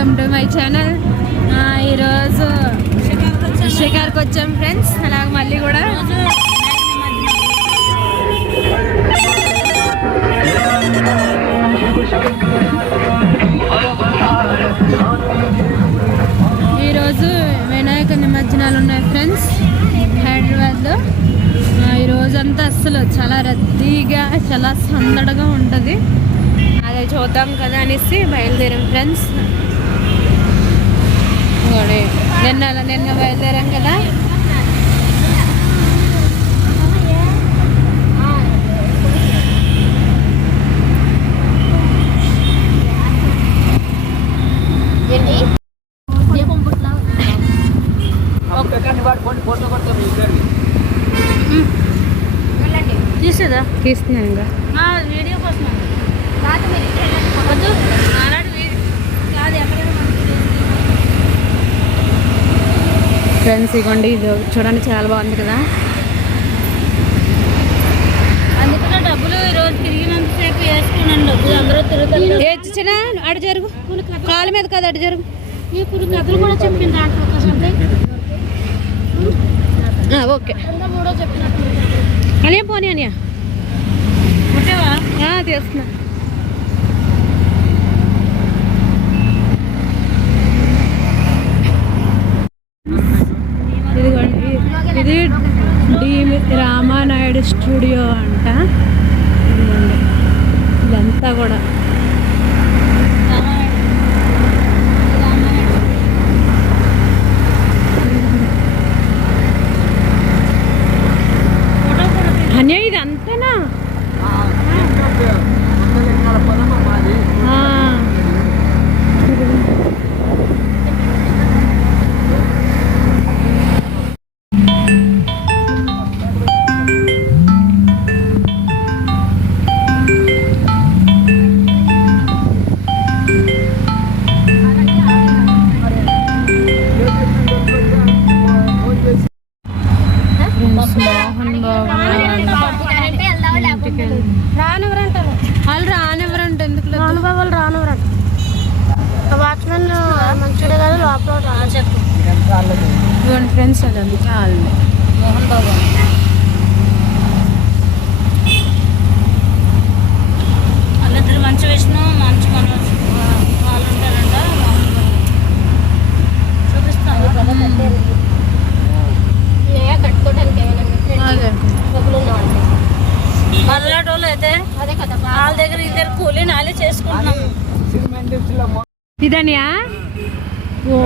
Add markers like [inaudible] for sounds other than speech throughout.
Welcome to my channel. ఈరోజు షికార్కి వచ్చాం friends. అలాగే మళ్ళీ కూడా. ఈరోజు వినాయక నిమజ్జనాలు ఉన్నాయి ఫ్రెండ్స్ హైదరాబాద్లో. ఈరోజంతా అస్సలు చాలా రద్దీగా చాలా సందడిగా ఉంటుంది. అదే చూద్దాం కదా అనేసి బయలుదేరాం ఫ్రెండ్స్. ఇంకోటి నిన్న నిన్న బయలుదేరాం కదా? తీసేదా? తీస్తున్నాను ఇంకా వీడియో కోసం కాదు మీరు ఇద్దరు వెళ్ళండి. వద్దు. ఆనాడు వీ- కాదు ఎక్కడైనా మనకి ఫ్రెండ్స్ ఇగోండి ఇది చూడండి చాలా బాగుంది కదా. అందుకనే డబ్బులు ఈ రోజు తిరిగినంతసేపు వేసుకున్నాను డబ్బులు అందరూ తిరుగుతారు అటు జరుగు. కాలు మీద కాదు అటు జరుగు. ఇప్పుడు కథలు కూడా చెప్పింది దాంట్లో ఓకే. మూడో చెప్పినట్టు. అనే పోనీ అనియా. ముట్టేవా స్టూడియో అంట. ఇదిగోండి. ఇదంతా కూడా. అయితే అదే కదా వాళ్ళ దగ్గర ఇద్దరు కూలి నాలి చేసుకుంటున్నాం. ఇదనియా? ఓ.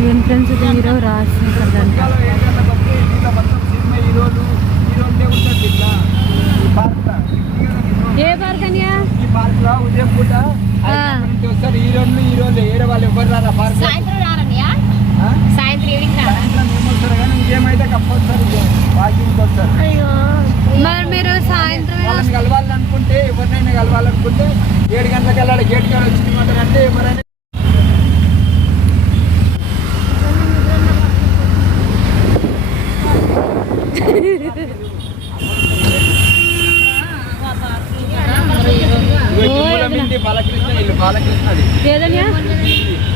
ఇది హీరో రాసిన కదంట ఏ పార్క్ అనియా? హీరోలు హీరోలు ఏరే వాళ్ళు ఎవరు రారా పార్క్ సాయంత్రం రారనియా సాయంత్రం రా సాయంత్రం ఏమొస్తారు కానీ ఇంకేమైతే వాకింగ్కి వస్తారు. అయ్యో మరి మీరు సాయంత్రం వాళ్ళని కలవాలనుకుంటే ఎవరినైనా కలవాలనుకుంటే ఏడు గంటలకు వెళ్ళాలి. గేట్ కాడ వచ్చి అంటే ఎవరైనా ఇగో ఈ మూలం ఇంటి బాలకృష్ణ ఇల్లు బాలకృష్ణది ఏదనియా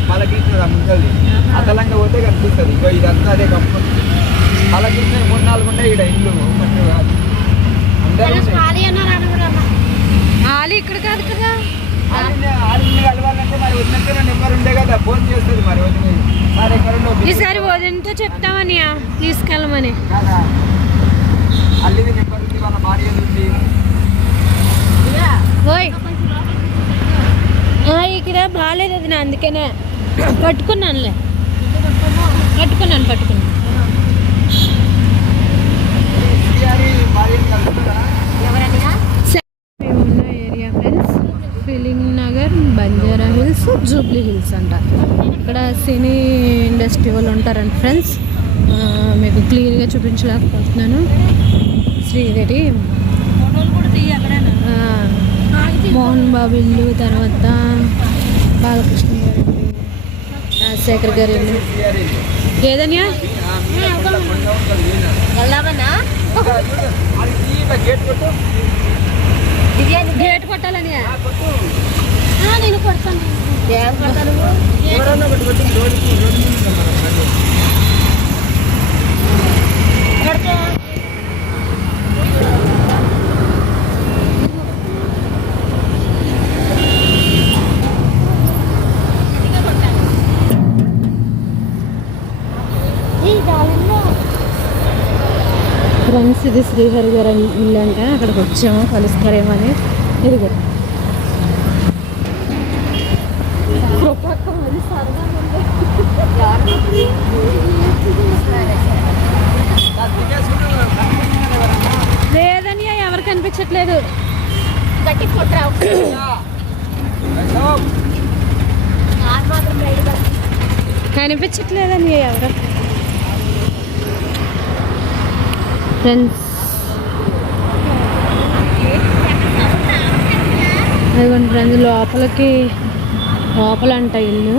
బాలకృష్ణ ముందది అదలంగా పోతే కనిపిస్తుంది ఇగో ఇదంతా అదే కంపౌండ్ బాలకృష్ణ మూడు నాలుగు ఉంటాయి ఇక్కడ ఇల్లు ఒకటి కాదు అందరూ ఉన్నాయి. ఆలి ఇక్కడ కాదు కదా ఆడిని ఆడిని కలవాలంటే మరి ఉన్నట్టు నెంబర్ ఉండే కదా ఫోన్ చేస్తుంది మరి వదిలి మరి ఎక్కడ ఉన్నావు? ఈసారి వదినతో చెప్తామనియా తీసుకెళ్ళమని. కాదా? ఇక్కడ బాగాలేదు అది నా అందుకనే పట్టుకున్నానులే. పట్టుకున్నాను పట్టుకున్నాను. Srihari Banjara Hills Jubilee Hills అంట. ఇక్కడ సినీ ఇండస్ట్రీ వాళ్ళు ఉంటారంట ఫ్రెండ్స్. మీకు క్లియర్గా చూపించలేకపోతున్నాను. శ్రీదేవి. మోహన్ బాబు ఇల్లు తర్వాత బాలకృష్ణ గారి ఇల్లు రాజశేఖర్ గారి ఇల్లు. ఏదన్యా? గేట్ కొట్టు. గేట్ కొట్టాలని ఆ, కొట్టు. నేను కొడతాను. ఏం కొడతాను. ఎవరన్నా ఒకటి వచ్చి. ఫ్రెండ్స్ ఇది శ్రీహరి గారి ఇల్లు అంట అక్కడికి వచ్చాము కలుస్తారేమో అని. ఇదిగో. ఎవరు కనిపించట్లేదు గట్టి రైడ్ కనిపించట్లేదని ఎవరు. ఫ్రెండ్స్ అదిగోండి ఫ్రెండ్స్ లోపలికి లోపల అంట ఇల్లు.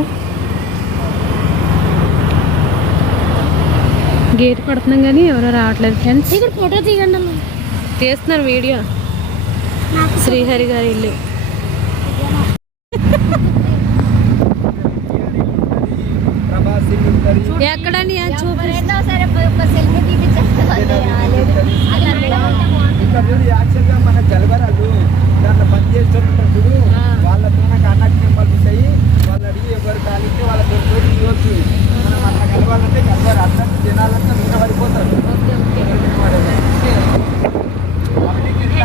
గేట్ కొడుతున్నాం కానీ ఎవరో రావట్లేదు. ఫ్రెండ్స్ ఇక్కడ ఫోటో తీయండి. తీస్తున్నారు వీడియో. శ్రీహరి గారి ఇల్లు. ఎక్కడని గా మన దాంట్లో పని చేస్తుంటారు చూడు ఆ. వాళ్ళతో కాంటాక్ట్ నెంబర్లు ఉంటాయి వాళ్ళు అడిగి ఎవరు కాలిస్తే వాళ్ళతో పోయి ఇవ్వచ్చు మనం అట్లా కలవాలంటే కలవాలి అట్లా జనాలంతా నూనె పడిపోతారు పబ్లిక్ మేడం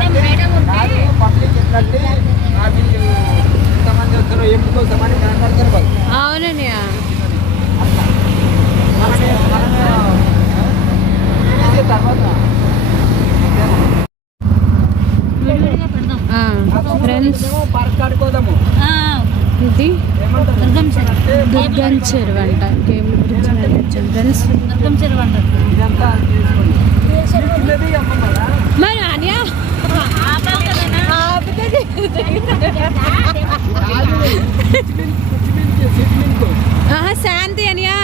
ఉంటే- కాదు పబ్లిక్ నాకు ఎంతమంది వస్తారో ఏం కనపడతారు వాళ్ళు అవునండి ఫ్రెండ్స్ ఇది దుర్గం చెరువు అంట ఫ్రెండ్స్ మరి అనియా కాదు కుచ్చిమిన్ కుచ్చిమిన్ సిడ్మిన్కు ఆహా, శాంతి అనియా.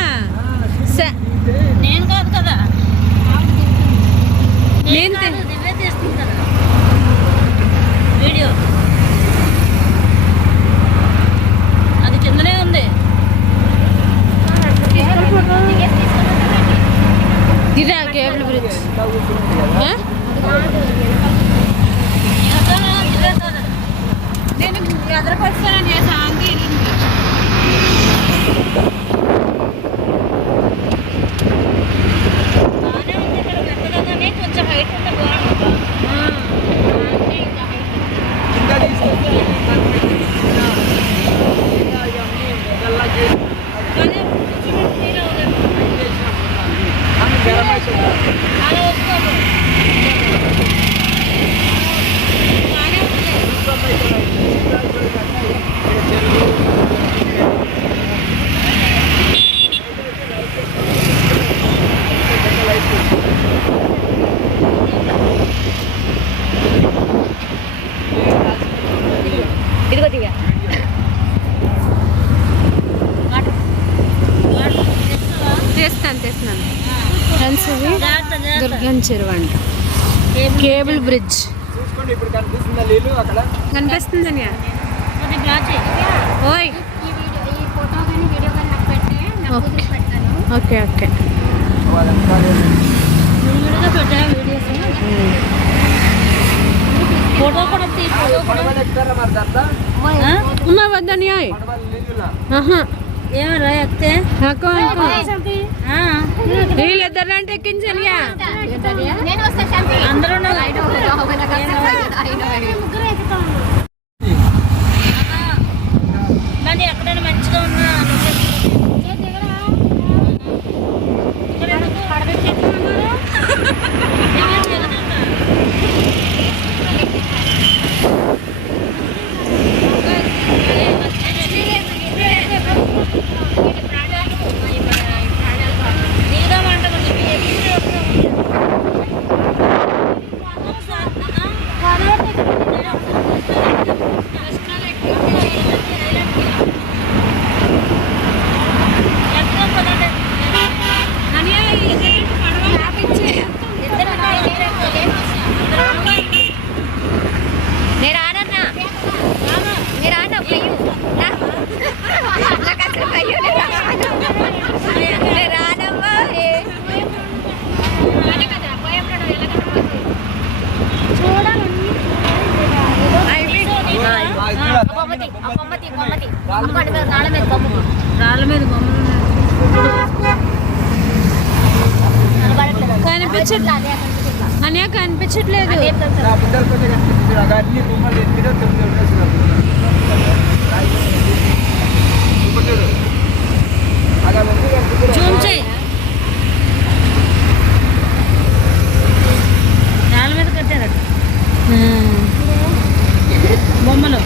నేను కాదు కదా నేను తి- నువ్వే తీస్తుంది కదా వీడియో అది కిందనే ఉంది ఇదా కేబుల్ బ్రిడ్జ్ ఎంత కూర్చుంది కదా ఆ? నేను ఎదరకొస్తానని శాంతి కొంచెం హైట్ ఉంటే బాగుంటుంది కింద తీసుకో గరం అయిపోతుంది ఇదిగో దిగా చేస్తాను చేస్తున్నాను ఫ్రెండ్స్ ఇది దుర్గం చెరువు అంట. కేబుల్ బ్రిడ్జ్ చూసుకోండి ఇప్పుడు కనిపిస్తుందా నీళ్ళు అక్కడ. కనిపిస్తుంది అనియా ఓయ్. ఈ వీడియో ఈ ఫోటో కానీ వీడియో కానీ నాకు పెట్టే నాకు ఓకే. ఓకే ఎక్కుతారా మరి దాంట్లో ఉన్నా వద్దనియా పడవలు నీళ్ళులా ఆహా. ఏమరా ఎక్కువ ఎక్కువ వీళ్ళిద్దరు అంటే ఎక్కించనియా నేను వస్తా శాంతి అందరూ ముగ్గురు ఎక్కుతాం మరి ఎక్కడైనా మంచిగా ఉన్నా రాళ్ళ మీద అనే కనిపించట్లేదు. జూమ్ చేయి. రాళ్ళ మీద కట్టారట. బొమ్మలు.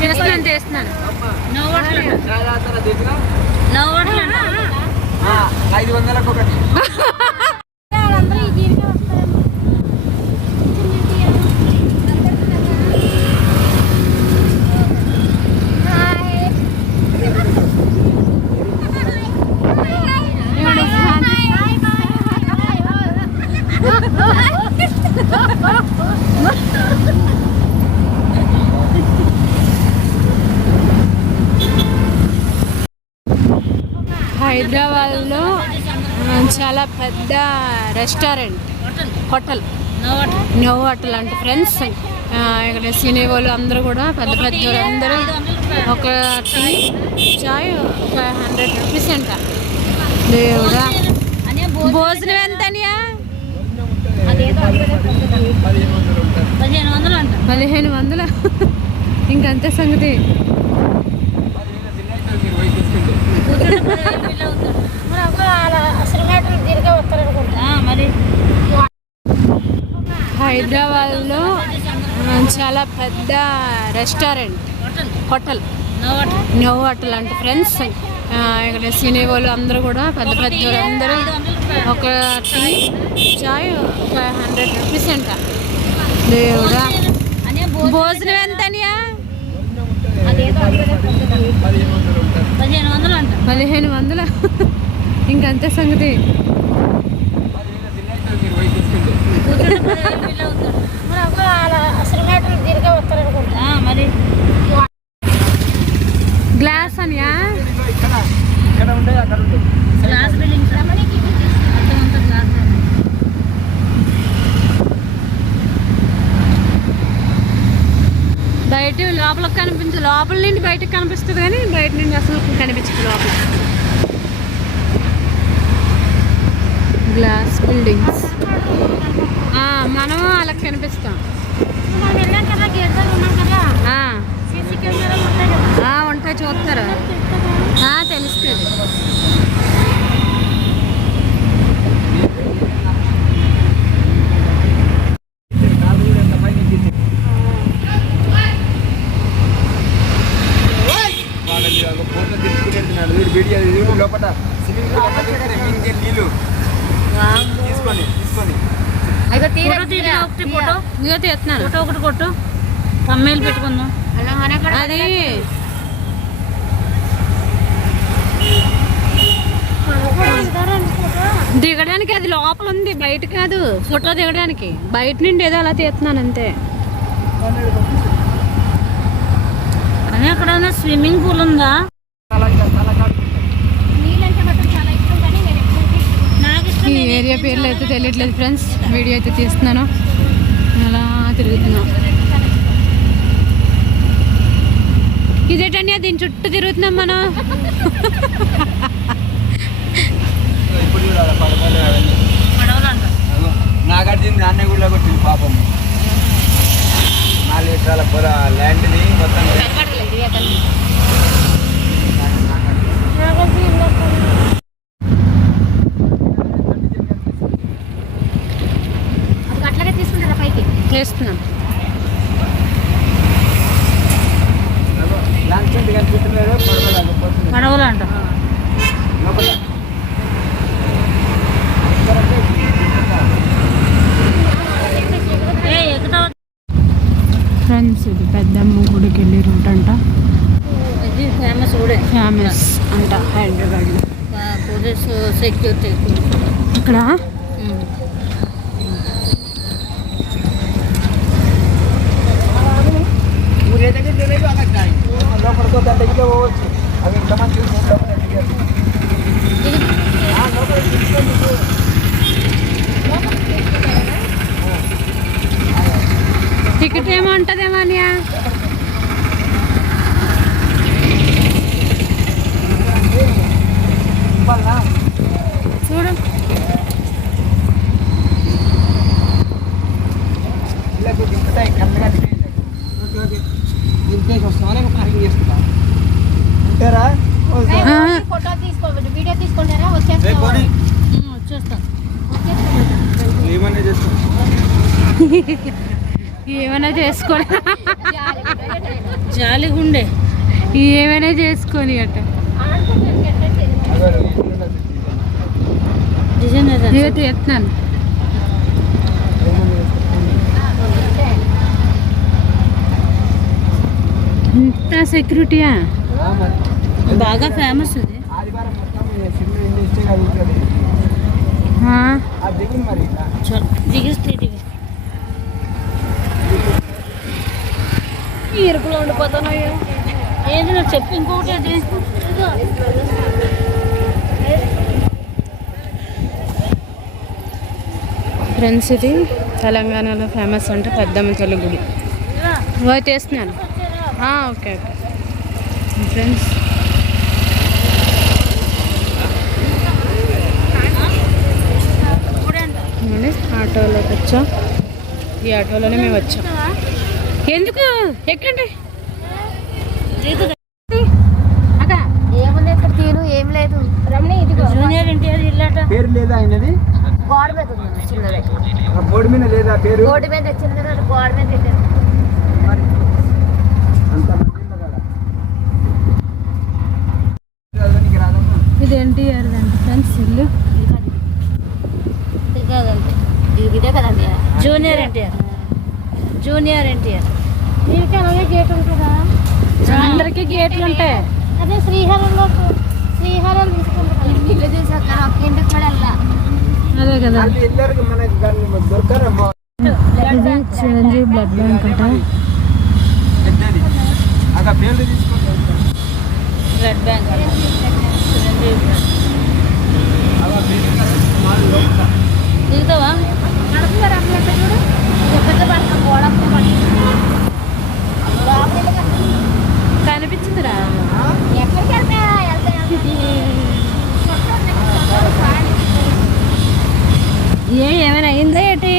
చేస్తున్నాను చేస్తున్నాను ఆ, ఐదు వందలకు ఒకటి. [laughs] హైదరాబాద్లో చాలా పెద్ద రెస్టారెంట్ హోటల్. నో హోటల్ అంటే ఫ్రెండ్స్ ఇక్కడ సినీ వాళ్ళు అందరూ కూడా పెద్ద పెద్ద అందరూ ఒక టీ చాయ్ ఫైవ్ హండ్రెడ్ రూపీస్ అంట. దేవుడా. భోజనం ఎంత అనియా పదిహేను వందలు ఇంకంతే సంగతి. హైదరాబాద్లో చాలా పెద్ద రెస్టారెంట్. హోటల్. నో హోటల్ అంటే ఫ్రెండ్స్. ఇక్కడ సినీ వాళ్ళు అందరూ కూడా పెద్ద పెద్ద అందరూ ఒక టీ చాయ్ ఫైవ్ హండ్రెడ్ రూపీస్ అంట. దేవుడా. భోజనం ఎంత పదిహేను వందలు పదిహేను వందల? ఇంకంతే సంగతి. గ్లాస్ అనియా? ఇక్కడ ఉండే అక్కడ గ్లాస్ బిల్డింగ్ బయట లోపలికి కనిపించదు లోపల నుండి బయటకు కనిపిస్తుంది కానీ బయట నుండి అసలు కనిపించదు లోపల. గ్లాస్ బిల్డింగ్స్ మనము అలా కనిపిస్తాం. మనం ఉంటాయి చూస్తారు. తెలుస్తుంది. లోపల నీళ్ళు తీసుకొని తీసుకొని ఫోటో ఒకటి కొట్టు. అమ్మాయిలు పెట్టుకుందాం. అది దిగడానికి అది లోపల ఉంది బయట కాదు. ఫోటో దిగడానికి. బయట నుండి ఏదో అలా తీస్తున్నాను అంతే. అని అక్కడ స్విమ్మింగ్ పూల్ ఉందా? ఈ ఏరియా పేర్లు అయితే తెలియట్లేదు ఫ్రెండ్స్. వీడియో అయితే తీస్తున్నాను. అలా తిరుగుతున్నాం. ఇదేటండి? దీని చుట్టూ తిరుగుతున్నాం మనం. చూడాలి పడవలు అవన్నీ. అగో, నాగార్జున నాన్న కూడా కొట్టింది పాపం. నాలుగు ఎకరాల పొల ల్యాండ్ని మొత్తం చేస్తున్నాం. పడవలు అంట లోపల ఇక్కడంటే ఫ్రెండ్స్ ఇది పెద్దమ్మ గుడికి వెళ్ళే రూట్ అంట ఇది ఫేమస్ కూడా ఫేమస్ అంట హైదరాబాద్లో పోలీసు సెక్యూరిటీ ఇక్కడ ఊరే దగ్గర తెలియదు అక్కడ లోపలికి వద్ద దగ్గర పోవచ్చు అవి ఎంతమంది లోపల దిగారు. ఆ, లోపల తీసుకొని అక్కడ? టికెట్ ఏమో ఏమైనా చేసుకోని జాలిగా ఉండే ఏమైనా చేసుకొని అట. డిజైన్ ఎత్తున్నాను. ఇంత సెక్యూరిటీయా. బాగా ఫేమస్ ఇది మొత్తం ఈ సినిమా ఇండస్ట్రీ కలుగుతుంది ఆ, ఆ దిగు మరి ఇట్లా. దిగిస్తే దిగి ఇరుకులో ఉండిపోతాను ఏది చెప్పు ఇంకొకటి ఫ్రెండ్స్ ఇది తెలంగాణలో ఫేమస్ అంటే పెద్దమ్మ తల్లి గుడి. వైట్ వేస్తున్నాను ఆ, ఓకే ఓకే. ఫ్రెండ్స్. ఆటోలోకి వచ్చాం. ఈ ఆటోలోనే మేము వచ్చాం. ఎందుకు? ఎక్కండి అక్క ఏముంది ఇక్కడ తీరు? ఏం లేదు. రమణి ఇదిగో. జూనియర్ ఎన్టీఆర్ ఇల్లాట. పేరు లేదా ఆయనది? గోడ మీద ఉంది బోర్డు లేదా పేరు? గోడ పెట్టారు ఇది ఎన్టీఆర్ అండి ఫ్రెండ్స్ ఇల్లు ఇది కాదండి ఇది ఇదే కదండి జూనియర్ ఎన్టీఆర్. జూనియర్ ఎన్టీఆర్. దీనికి అలాగే గేట్ ఉంటుందా? అందరికీ గేట్లు ఉంటాయి. అదే శ్రీహరంలో శ్రీహరం తీసుకుంటారు ఇల్లు కూడా అదే కదా. ఇది చిరంజీవి బ్లడ్ బ్యాంక్ అంట. బ్లడ్ బ్యాంక్ దిగుతావా నడుపుతారు చూడు పెద్ద పడతాం. గోడ కనిపించదురా. ఎక్కడికి వెళ్తా ఏమైనా అయిందా ఏంటి?